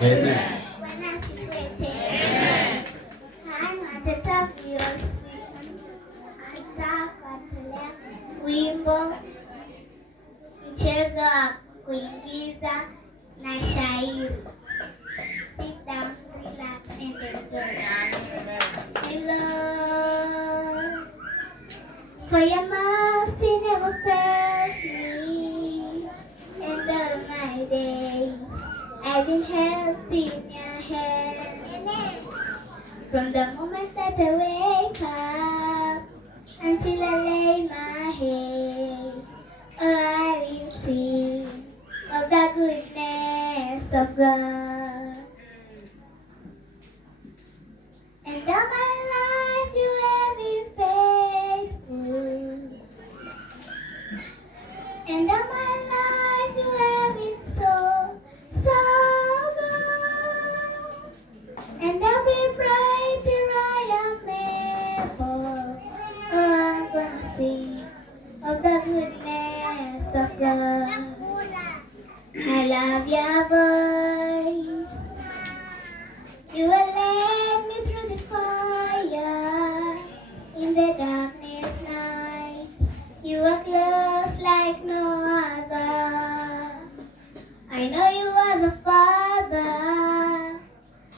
Amen. Amen. Hata Buyosi atafuatilia wimbo, mchezo wa kuigiza na shairi. Sit down, relax and enjoy. Hello. For your mercy never fails me, and all my days I've been held in your hands. From the moment that I wake up until I lay my head, oh, I will sing of the goodness of God. And all my life you have been faithful. And all my life you have been so, so good. And every breath that I am able, oh, I'm gonna sing of the goodness of God. I love your voice. You will lead me through the fire in the darkness night. You are close like no other. I know you as a father.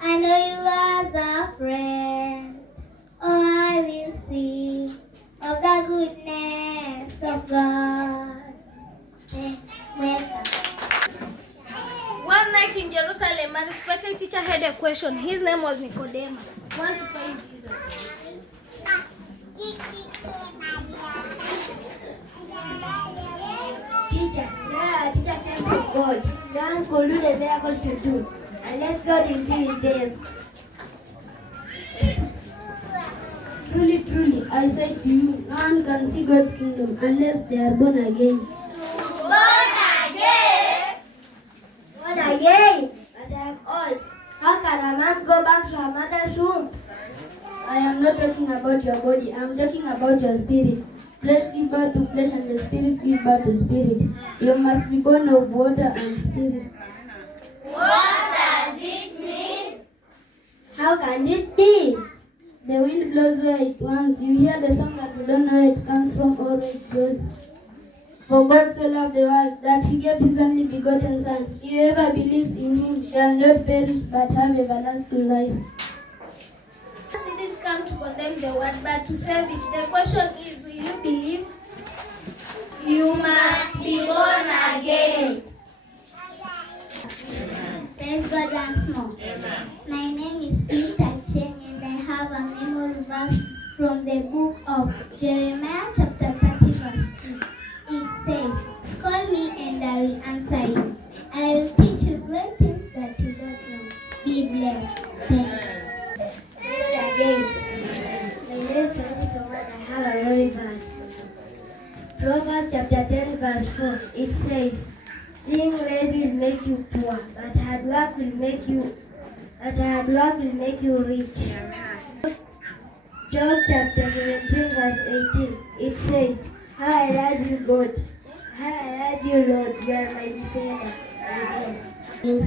I know you as a friend. Oh, I will sing of the goodness of God. Welcome. One night in Jerusalem, a respected teacher had a question. His name was Nicodemus. Want to find Jesus. Teacher, teacher came from God. No one could do the miracles to do unless God will be with them. Truly, truly, I say to you, no one can see God's kingdom unless they are born again. Born again? Born again? But I am old. How can a man go back to her mother's womb? I am not talking about your body, I am talking about your spirit. Flesh gives birth to flesh and the spirit gives birth to spirit. You must be born of water and spirit. What does it mean? How can this be? The wind blows where it wants. You hear the sound but you don't know where it comes from or where it goes. For God so loved the world that he gave his only begotten Son. Whoever believes in him shall not perish but have everlasting life. Jesus didn't come to condemn the world but to save it. The question is, will you believe? You must be born again. Praise God once more. Amen. My name is Peter Cheng and I have a memory verse from the book of Jeremiah chapter 30 verse 2. It says, call me and I will answer you. I will teach you great things that you don't know. Be blessed. Thank you. Again. My name is Francis Oman. I have a memory verse. Proverbs chapter 10 verse 4. It says, being lazy will make you poor, but hard work will make you rich. Job chapter 17 verse 18. It says, how I love you, God. How I love you, Lord. You are my defender. Amen.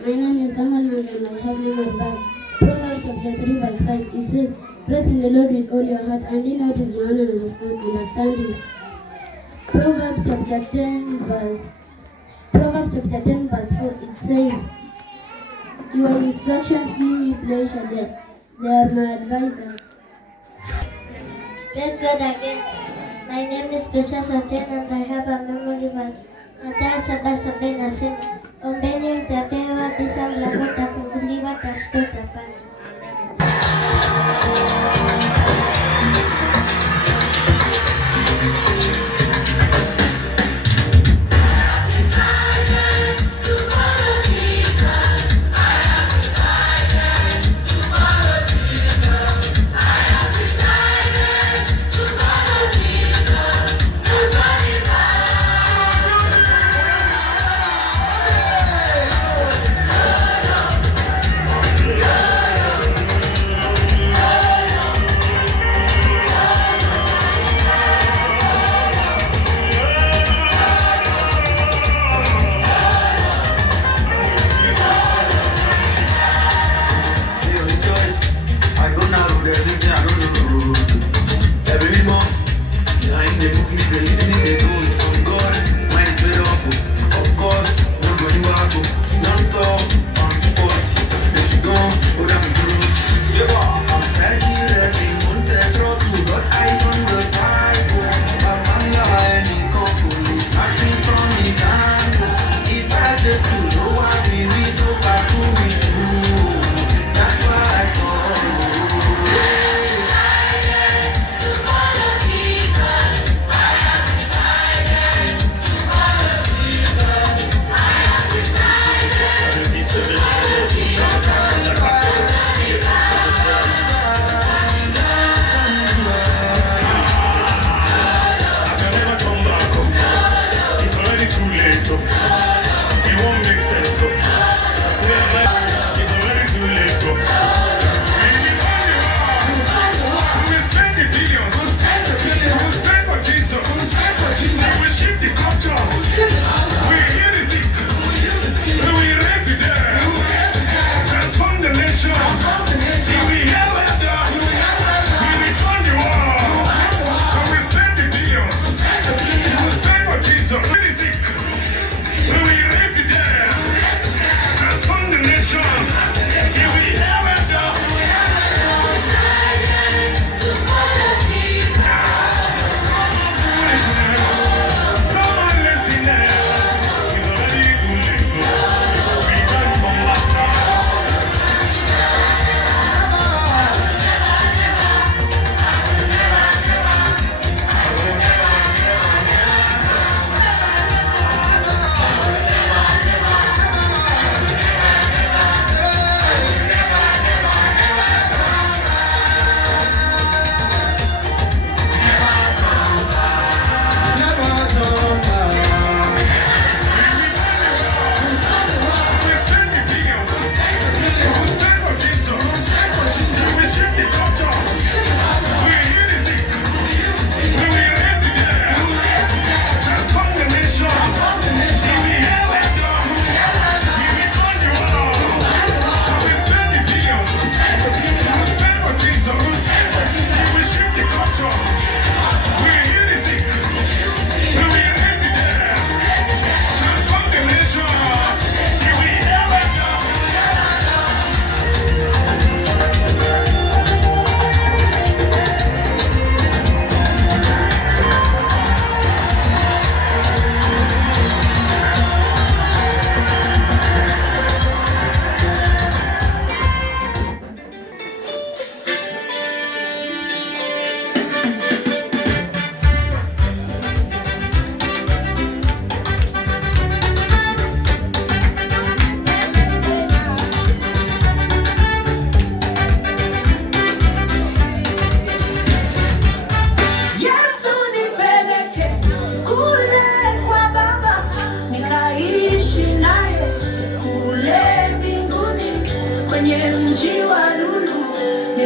My name is Samuel Manz and I have memory verse. Proverbs chapter 3 verse 5. It says, trust in the Lord with all your heart and lean not his own understanding. Proverbs chapter 10 verse 4, it says, your instructions give me pleasure, they are my advisors. Praise God again. My name is Precious Achen and I have a memory verse. Mathayo 7:7 inasema, ombeni mtapewa, bisha mlango utafunguliwa, tafuta utapata.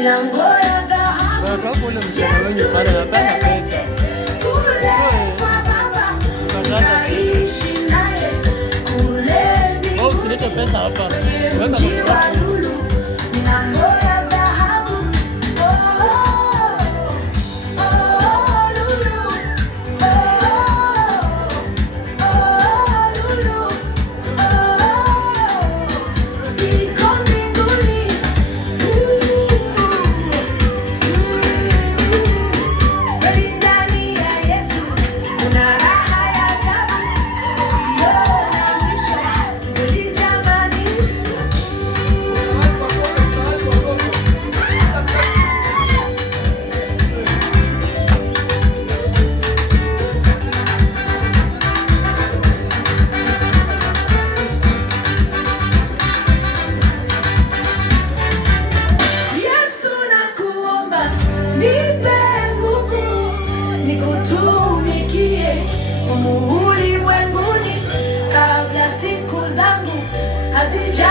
milango ya dhahabu. Yesu nipeleke kule kwa Baba, nikaishi naye kule mbinguni, kwenye mji wa lulu, milango ya dhahabu. Oh, oh, oh, lulu. Oh, oh, lulu. Oh, iko mbinguni. Kweli ndani ya Yesu kuna raha ya ajabu isiyo na mwisho. Kweli jamani. Yesu nakuomba, nipe nguvu nikutumikie humu ulimwenguni kabla siku zangu hazija